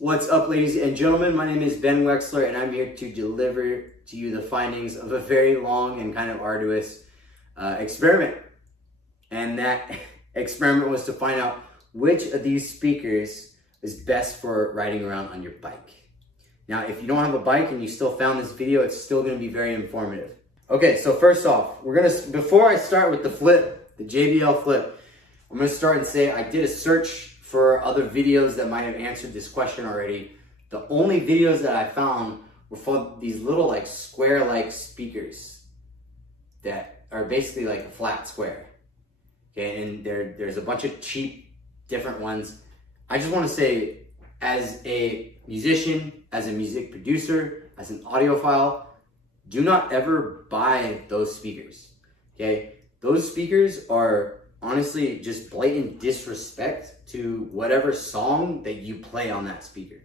What's up, ladies and gentlemen? My name is Ben Wexler, and I'm here to deliver to you the findings of a very long and kind of arduous experiment. And that experiment was to find out which of these speakers is best for riding around on your bike. Now, if you don't have a bike and you still found this video, it's still going to be very informative. Okay, so first off, before I start with the Flip, the JBL Flip, I'm going to start and say I did a search for other videos that might have answered this question already. The only videos that I found were for these little like square-like speakers that are basically like a flat square. Okay, and there's a bunch of cheap different ones. I just want to say, as a musician, as a music producer, as an audiophile, do not ever buy those speakers. Okay, those speakers are honestly just blatant disrespect to whatever song that you play on that speaker.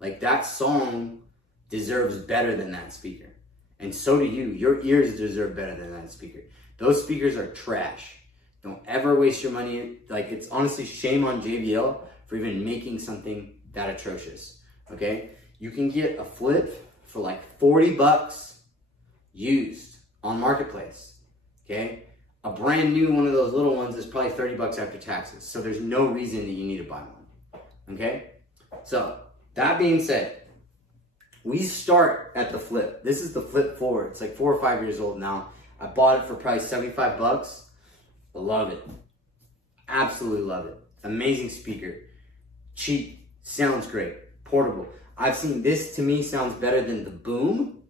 Like, that song deserves better than that speaker, and so do you. Your ears deserve better than that speaker. Those speakers are trash. Don't ever waste your money. Like, it's honestly shame on JBL for even making something that atrocious. Okay, you can get a Flip for like 40 bucks used on Marketplace. Okay, a brand new one of those little ones is probably 30 bucks after taxes. So there's no reason that you need to buy one. Okay, so that being said, we start at the Flip. This is the Flip 4. It's like 4 or 5 years old now. I bought it for probably 75 bucks. I love it. Absolutely love it. Amazing speaker. Cheap. Sounds great. Portable. I've seen this, to me, sounds better than the Boom,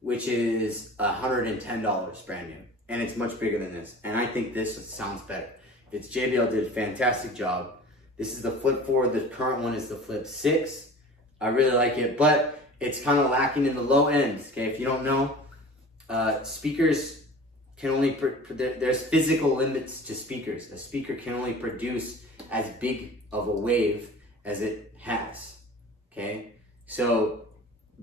which is $110 brand new. And it's much bigger than this. And I think this sounds better. It's JBL did a fantastic job. This is the Flip 4. The current one is the Flip 6. I really like it, but it's kind of lacking in the low end. Okay, if you don't know, speakers can only, there's physical limits to speakers. A speaker can only produce as big of a wave as it has. Okay, so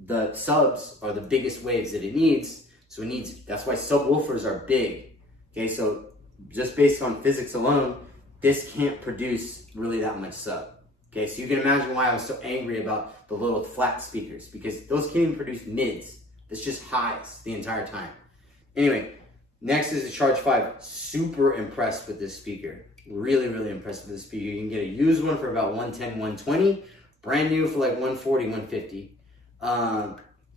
the subs are the biggest waves that it needs. So it needs, that's why subwoofers are big. Okay, so just based on physics alone, this can't produce really that much sub. Okay, so you can imagine why I was so angry about the little flat speakers, because those can't even produce mids. It's just highs the entire time. Anyway, next is the Charge 5. Super impressed with this speaker. Really, really impressed with this speaker. You can get a used one for about 110, 120. Brand new for like 140, 150.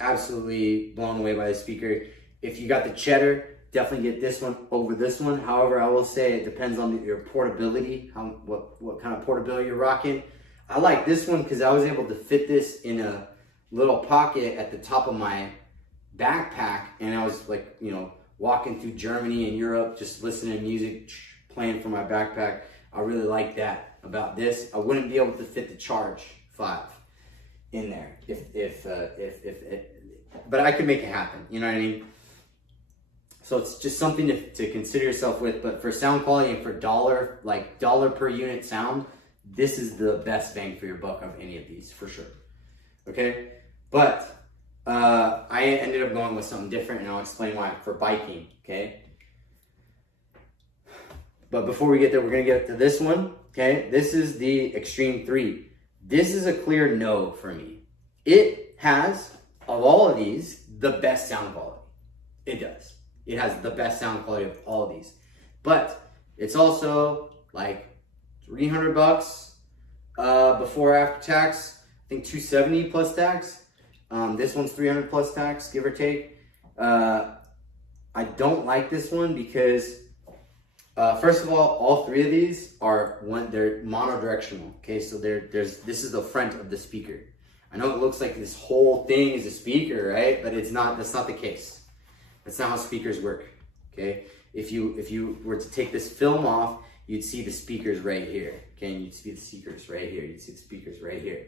Absolutely blown away by the speaker. If you got the cheddar, definitely get this one over this one. However, I will say it depends on your portability, what kind of portability you're rocking. I like this one because I was able to fit this in a little pocket at the top of my backpack, and I was like, you know, walking through Germany and Europe, just listening to music, playing from my backpack. I really like that about this. I wouldn't be able to fit the Charge 5 in there but I could make it happen. You know what I mean? So it's just something to consider yourself with. But for sound quality and for dollar per unit sound, this is the best bang for your buck of any of these, for sure. Okay, but I ended up going with something different, and I'll explain why. For biking, okay? But before we get there, we're gonna get to this one, okay? This is the Xtreme 3. This is a clear no for me. It has, of all of these, the best sound quality. It does. It has the best sound quality of all of these. But it's also like 300 bucks before or after tax. I think 270 plus tax. This one's 300 plus tax, give or take. I don't like this one because first of all three of these they're monodirectional. Okay, so this is the front of the speaker. I know it looks like this whole thing is a speaker, right? But it's not. That's not the case. That's not how speakers work. Okay, if you were to take this film off, you'd see the speakers right here. Okay, and you'd see the speakers right here. You'd see the speakers right here.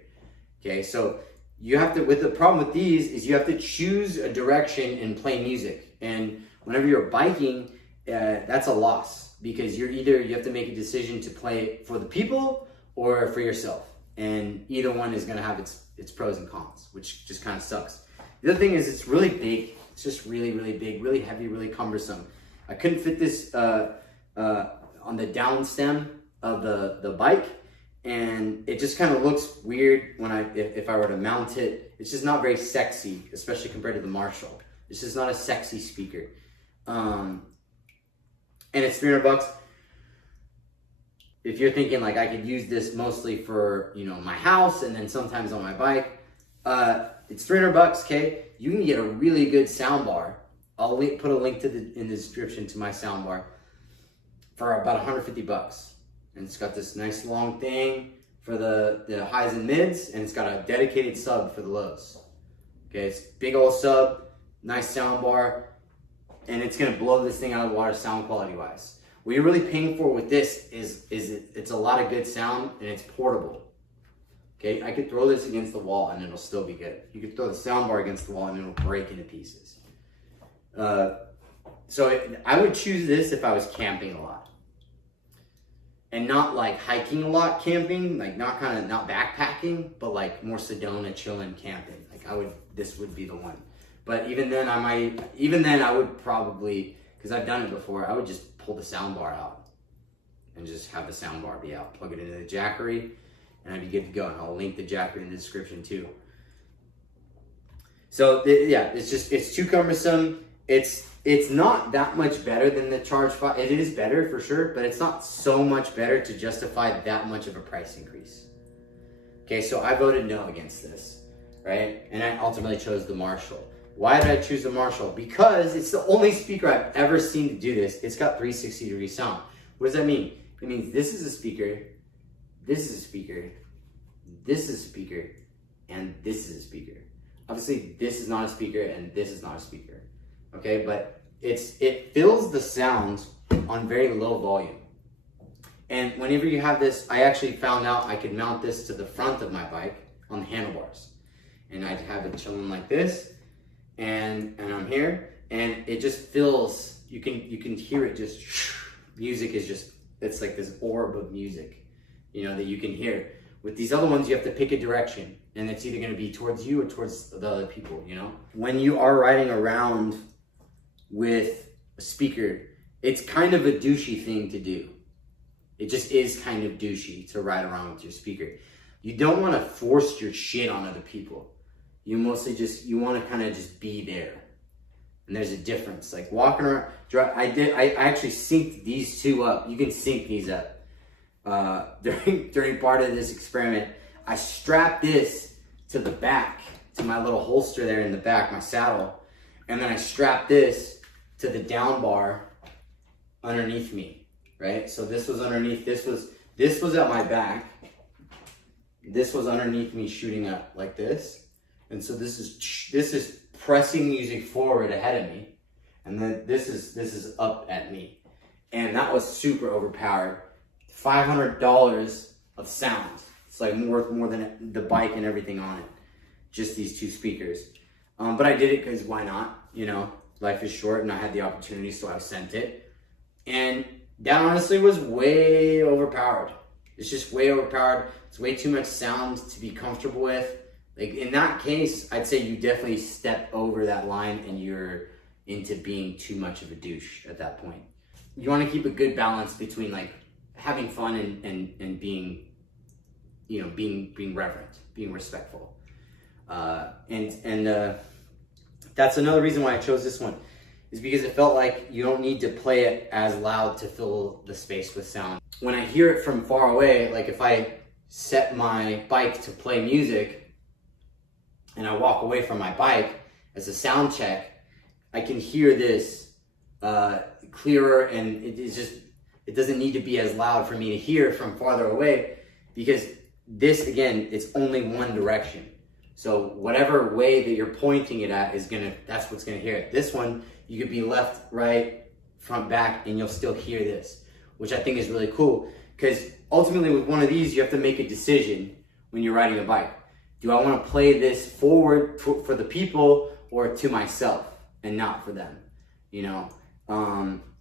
Okay, so you have to. With the problem with these is you have to choose a direction and play music. And whenever you're biking, that's a loss, because you have to make a decision to play for the people or for yourself, and either one is going to have its pros and cons, which just kind of sucks. The other thing is it's really big. It's just really, really big, really heavy, really cumbersome. I couldn't fit this on the down stem of the bike, and it just kind of looks weird when if I were to mount it. It's just not very sexy, especially compared to the Marshall. It's just not a sexy speaker. And it's $300. If you're thinking like I could use this mostly for, you know, my house and then sometimes on my bike, it's $300, okay? You can get a really good sound bar. I'll put a link in the description to my sound bar for about $150. And it's got this nice long thing for the highs and mids, and it's got a dedicated sub for the lows. Okay, it's big old sub, nice sound bar, and it's gonna blow this thing out of the water sound quality wise. What you're really paying for with this is it's a lot of good sound, and it's portable. Okay, I could throw this against the wall and it'll still be good. You could throw the sound bar against the wall and it'll break into pieces. So I would choose this if I was camping a lot. And not like hiking a lot camping, like not backpacking, but like more Sedona chilling camping. Like this would be the one. But even then I would probably, because I've done it before, I would just pull the sound bar out and just have the sound bar be out. Plug it into the jackery and I'd be good to go. And I'll link the jackery in the description too. So yeah, it's too cumbersome. It's not that much better than the Charge 5. It is better for sure, but it's not so much better to justify that much of a price increase. Okay, so I voted no against this, right? And I ultimately chose the Marshall. Why did I choose the Marshall? Because it's the only speaker I've ever seen to do this. It's got 360-degree sound. What does that mean? It means this is a speaker, this is a speaker, this is a speaker, and this is a speaker. Obviously, this is not a speaker, and this is not a speaker. Okay, but it fills the sound on very low volume. And whenever you have this, I actually found out I could mount this to the front of my bike on the handlebars. And I'd have it chilling like this, and I'm here, and it just fills, you can hear it just, music is just, it's like this orb of music, you know, that you can hear. With these other ones, you have to pick a direction, and it's either gonna be towards you or towards the other people, you know? When you are riding around with a speaker, it's kind of a douchey thing to do. It just is kind of douchey to ride around with your speaker. You don't want to force your shit on other people. You mostly you want to kind of just be there. And there's a difference. Like walking around, I actually synced these two up. You can sync these up. During part of this experiment, I strapped this to the back, to my little holster there in the back, my saddle. And then I strapped this to the down bar underneath me, right? So this was underneath, this was at my back. This was underneath me shooting up like this. And so this is pressing music forward ahead of me. And then this is up at me. And that was super overpowered. $500 of sound. It's like worth more than the bike and everything on it. Just these two speakers. But I did it because why not? You know, life is short and I had the opportunity, so I sent it. And that honestly was way overpowered. It's just way overpowered. It's way too much sound to be comfortable with. Like in that case, I'd say you definitely step over that line and you're into being too much of a douche at that point. You want to keep a good balance between like having fun and being, you know, being reverent, being respectful. That's another reason why I chose this one, is because it felt like you don't need to play it as loud to fill the space with sound. When I hear it from far away, like if I set my bike to play music and I walk away from my bike as a sound check, I can hear this clearer, and it doesn't need to be as loud for me to hear from farther away, because this, again, it's only one direction. So whatever way that you're pointing it at that's what's gonna hear it. This one, you could be left, right, front, back, and you'll still hear this, which I think is really cool, because ultimately with one of these, you have to make a decision when you're riding a bike. Do I wanna play this forward for the people or to myself and not for them, you know?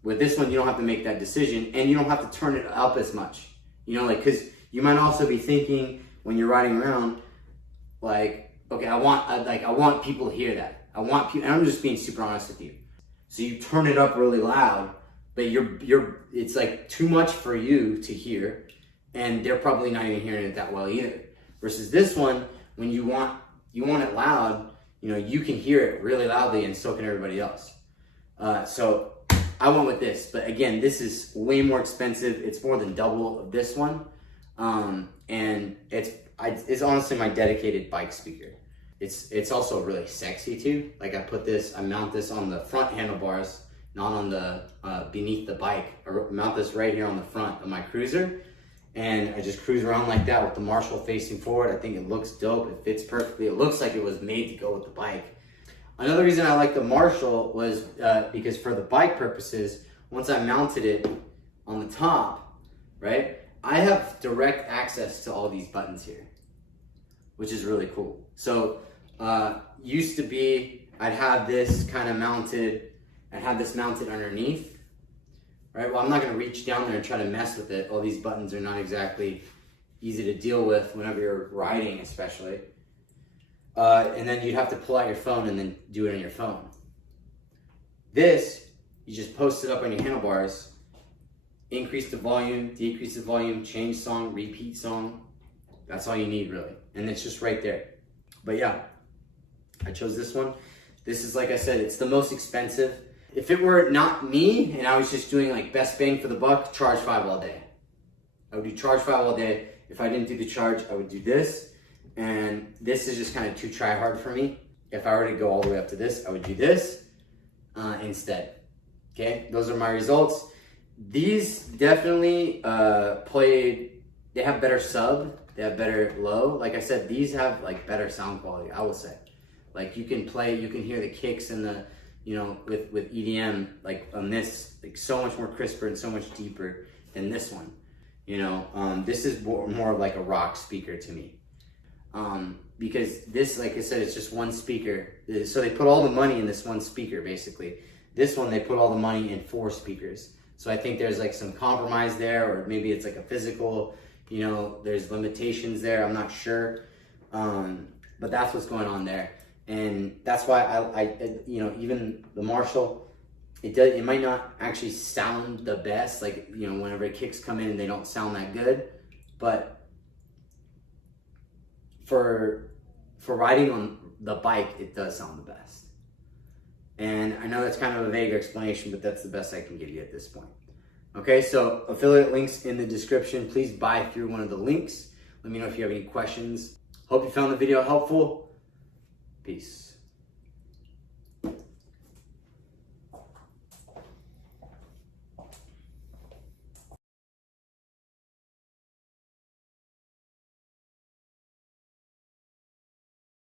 With this one, you don't have to make that decision, and you don't have to turn it up as much, you know, like, because you might also be thinking when you're riding around, like, okay, I want people to hear that. I want people, and I'm just being super honest with you. So you turn it up really loud, but it's like too much for you to hear, and they're probably not even hearing it that well either. Versus this one, when you want it loud, you know, you can hear it really loudly, and so can everybody else. So I went with this, but again, this is way more expensive. It's more than double of this one, and it's honestly my dedicated bike speaker. It's also really sexy too. Like I mount this on the front handlebars, not on the beneath the bike. I mount this right here on the front of my cruiser, and I just cruise around like that with the Marshall facing forward. I think it looks dope. It fits perfectly. It looks like it was made to go with the bike. Another reason I like the Marshall was because for the bike purposes, once I mounted it on the top, right, I have direct access to all these buttons here, which is really cool. So used to be, I'd have this kind of mounted, I'd have this mounted underneath, right? Well, I'm not gonna reach down there and try to mess with it. All these buttons are not exactly easy to deal with whenever you're riding, especially. And then you'd have to pull out your phone and then do it on your phone. This, you just post it up on your handlebars, increase the volume, decrease the volume, change song, repeat song. That's all you need really. And it's just right there. But yeah, I chose this one. This is, like I said, it's the most expensive. If it were not me and I was just doing like best bang for the buck, Charge 5 all day. I would do Charge 5 all day. If I didn't do the Charge, I would do this. And this is just kind of too try hard for me. If I were to go all the way up to this, I would do this instead. Okay, those are my results. These definitely they have better sub, they have better low. Like I said, these have like better sound quality, I will say. Like you can hear the kicks and the, you know, with EDM, like on this, like so much more crisper and so much deeper than this one. You know, this is more of like a rock speaker to me. Because this, like I said, it's just one speaker. So they put all the money in this one speaker, basically. This one, they put all the money in 4 speakers. So I think there's like some compromise there, or maybe it's like a physical, you know, there's limitations there. I'm not sure. But that's what's going on there. And that's why I you know, even the Marshall, it might not actually sound the best. Like, you know, whenever kicks come in, they don't sound that good. But for riding on the bike, it does sound the best. And I know that's kind of a vague explanation, but that's the best I can give you at this point. Okay, so affiliate links in the description. Please buy through one of the links. Let me know if you have any questions. Hope you found the video helpful. Peace.